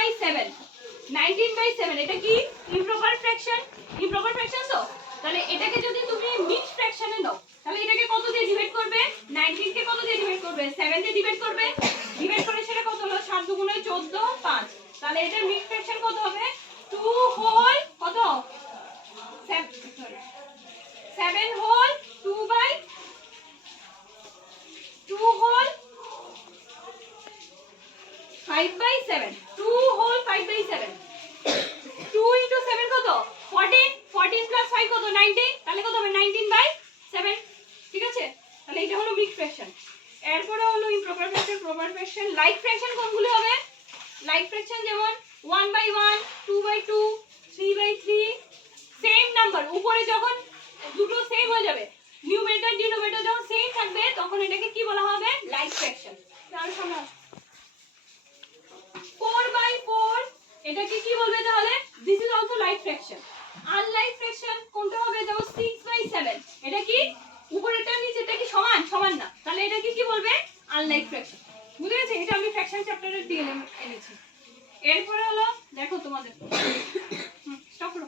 19/7, 19/7 এটা কি improper fraction, improper fraction তো। তাহলে এটাকে যদি তুমি মিক্সড ফ্র্যাকশনে দাও তাহলে এটাকে কত দিয়ে ডিভাইড করবে, 19 কে কত দিয়ে ডিভাইড করবে, 7 দিয়ে ডিভাইড করবে, ডিভাইড করে সেটা কত হলো 7 দুগুণে 14 5। তাহলে এটার মিক্সড ফ্র্যাকশন কত হবে 2 হোল কত 7 হোল 2 হোল 5/7, 2 হোল 5/7, 2 into 7 কত 14, 14 plus 5 কত 19, তাহলে কত হবে 19/7। ঠিক আছে, তাহলে এটা হলো মিক্সড ফ্র্যাকশন। এরপরে হলো improper fraction, proper fraction. Like fraction কোনগুলো হবে, লাইক ফ্র্যাকশন যেমন 1/1, 2/2, 3/3, সেম নাম্বার উপরে যখন দুটো সেম হয়ে যাবে, নিউমেরেটর ডিনোমিনেটর যখন সেম থাকবে তখন এটাকে কি বলা হবে লাইক ফ্র্যাকশন। তাহলে শোনো 4/4 এটাকে কি বলবে তাহলে, this is also like fraction. Unlike fraction কোনটা হবে, যেমন 6/7 এটা কি উপরেরটা নিচেরটা কি সমান, সমান না, তাহলে এটাকে কি বলবে আনলাইক ফ্র্যাকশন। বুঝে গেছে, এটা আমি ফ্র্যাকশন চ্যাপ্টারে দিয়ে এনেছি। এরপরে হলো দেখো তোমাদের স্টপ করো।